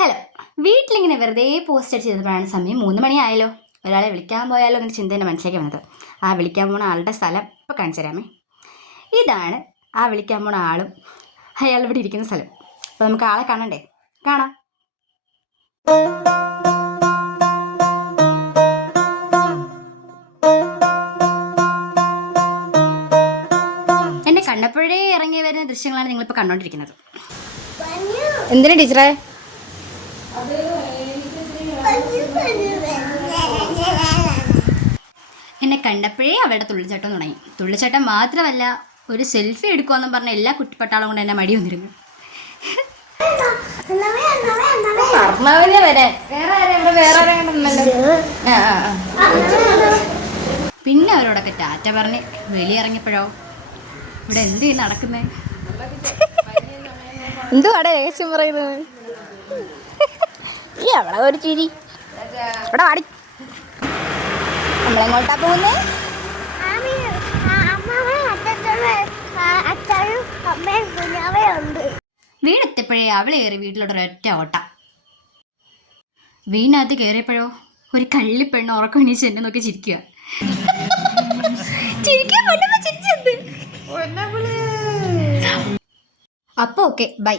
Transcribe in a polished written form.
Hello, വീട്ടിലിങ്ങനെ വെറുതെ post അടിച്ച് ചെയ്തപ്പോഴാണ് സമയം 3 മണിയായല്ലോ. ഒരാളെ വിളിക്കാൻ പോയാലോ എന്നൊരു ചിന്ത എൻ്റെ മനസ്സിലേക്ക് വന്നത്. ആ വിളിക്കാൻ പോണ ആളുടെ സ്ഥലം ഇപ്പോൾ കാണിച്ചു തരാമേ. ഇതാണ് ആ വിളിക്കാൻ പോണ ആളും അയാൾ ഇവിടെ ഇരിക്കുന്ന സ്ഥലം. അപ്പോൾ നമുക്ക് ആളെ കാണണ്ടേ? കാണാം. എന്നെ കണ്ടപ്പോഴേ ഇറങ്ങി വരുന്ന ദൃശ്യങ്ങളാണ് നിങ്ങളിപ്പോൾ കണ്ടുകൊണ്ടിരിക്കുന്നത്. എന്തിനാ ടീച്ചറേ? എന്നെ കണ്ടപ്പോഴേ അവളുടെ തുള്ളിച്ചട്ടം തുടങ്ങി. തുള്ളിച്ചട്ടം മാത്രമല്ല, ഒരു സെൽഫി എടുക്കുമെന്നും പറഞ്ഞ എല്ലാ കുട്ടിപ്പട്ടാളും കൊണ്ട് എന്നെ മടി വന്നിരുന്നു. പിന്നെ അവരോടൊക്കെ ടാറ്റ പറഞ്ഞ് വെളിയിറങ്ങിയപ്പോഴോ ഇവിടെ എന്ത് നടക്കുന്നേ? എന്തുവാടെ രഹസ്യം പറയുന്നത്? ഈ അവിടെ ഒരു ചിരി. ഇവിടെ വാടി. നമ്മളെങ്ങോട്ടാ പോകുന്നേ? വീടെത്തിയപ്പോഴേ അവളെ കയറി വീട്ടിലോട്ടൊരൊറ്റ ഓട്ട. വീടിനകത്ത് കയറിയപ്പോഴോ ഒരു കള്ളിപ്പെണ്ണ് ഉറക്കം എണീച്ച് എന്നെ നോക്കി ചിരിക്കുക. അപ്പൊ ഓക്കെ, ബൈ.